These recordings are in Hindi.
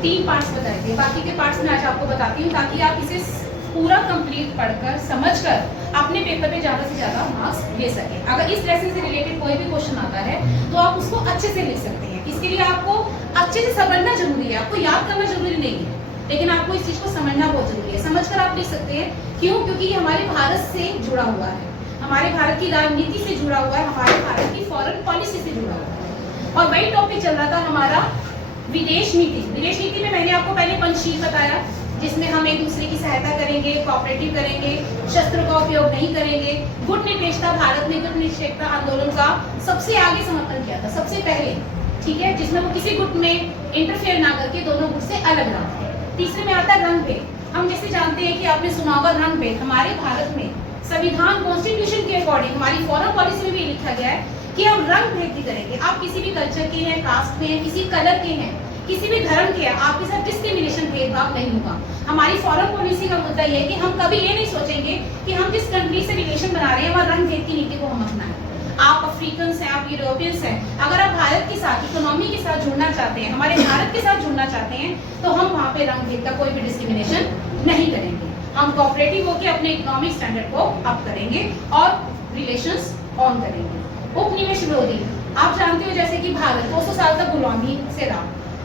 3 पार्ट्स बताए थे, बाकी के पार्ट्स मैं आज आपको बताती हूँ ताकि आप इसे पूरा कंप्लीट पढ़कर समझकर अपने पेपर पे ज़्यादा से ज़्यादा मार्क्स ले सकें। अगर इस लेसन से रिलेटेड कोई भी क्वेश्चन आता है तो आप उसको अच्छे से लिख सकते हैं। इसके लिए आपको अच्छे से समझना जरूरी है, आपको याद करना जरूरी नहीं है, लेकिन आपको इस चीज़ को समझना बहुत जरूरी है। समझकर आप लिख सकते हैं। क्यों? क्योंकि ये हमारे भारत से जुड़ा हुआ है, हमारे भारत की राजनीति से जुड़ा हुआ है, हमारे भारत की फॉरेन पॉलिसी से जुड़ा हुआ है। और वही टॉपिक चल रहा था हमारा विदेश नीति। विदेश नीति में मैंने आपको पहले पंचशील बताया, जिसमें हम एक दूसरे की सहायता करेंगे, कोऑपरेटिव करेंगे, शस्त्र का उपयोग नहीं करेंगे। गुट निरपेक्षता, भारत ने गुट निरपेक्षता आंदोलन का सबसे आगे समर्थन किया था, सबसे पहले, ठीक है, जिसमें वो किसी गुट में इंटरफेयर ना करके दोनों गुट से अलग रहा। तीसरे में आता है रंग भेद। हम जैसे जानते हैं कि आपने सुना होगा रंग भेद। हमारे भारत में संविधान कॉन्स्टिट्यूशन के अकॉर्डिंग हमारी फॉरेन पॉलिसी में भी लिखा गया है कि हम रंग भेद भी करेंगे। आप किसी भी कल्चर के हैं, कास्ट में हैं, किसी कलर के हैं, किसी भी धर्म के हैं, आपके साथ डिस्क्रिमिनेशन, भेदभाव नहीं होगा। हमारी फॉरेन पॉलिसी का मुद्दा ये है कि हम कभी ये नहीं सोचेंगे कि हम जिस कंट्री से रिलेशन बना रहे हैं वहाँ रंग भेद की नीति को हम अपनाएं। आप अफ्रीकन हैं, आप यूरोपियंस हैं, अगर आप भारत के साथ इकोनॉमी के साथ जुड़ना चाहते हैं, हमारे भारत के साथ जुड़ना चाहते हैं, तो हम वहाँ पे रंग भेद का कोई भी डिस्क्रिमिनेशन नहीं करेंगे। हम कोऑपरेटिव होकर अपने इकोनॉमिक स्टैंडर्ड को अप करेंगे और रिलेशंस ऑन करेंगे। उपनिवेश विरोधी, आप जानते हो जैसे कि भारत 200 साल तक गुलामी से रहा,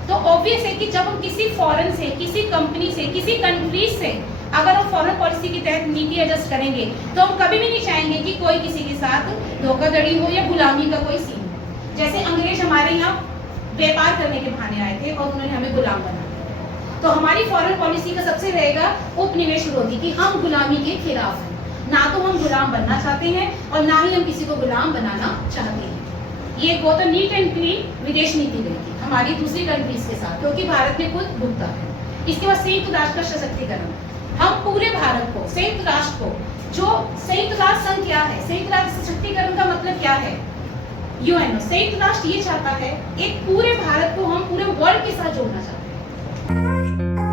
तो ऑब्वियस है कि जब हम किसी फॉरेन से, किसी कंपनी से, किसी कंट्री से अगर हम फॉरेन पॉलिसी के तहत नीति एडजस्ट करेंगे तो हम कभी भी नहीं चाहेंगे कि कोई किसी के साथ धोखाधड़ी हो या गुलामी का कोई सीन हो। जैसे अंग्रेज हमारे यहाँ व्यापार करने के बहाने आए थे और उन्होंने हमें गुलाम बना दिया, तो हमारी फॉरेन पॉलिसी का सबसे रहेगा उपनिवेश विरोधी कि हम गुलामी के खिलाफ हैं। ना तो हम गुलाम बनना चाहते हैं और ना ही हम किसी को गुलाम बनाना चाहते हैं। ये बहुत नीट एंड क्लीन विदेश नीति गई थी हमारी दूसरी कंट्रीज के साथ, क्योंकि भारत ने खुद भुगता है। इसके बाद संयुक्त राष्ट्र का सशक्तिकरण। हम पूरे भारत को, संयुक्त राष्ट्र को, जो संयुक्त राष्ट्र संघ क्या है, संयुक्त राष्ट्र सशक्तिकरण का मतलब क्या है, यूएनओ, संयुक्त राष्ट्र ये चाहता है एक पूरे भारत को हम पूरे वर्ल्ड के साथ जोड़ना चाहते हैं।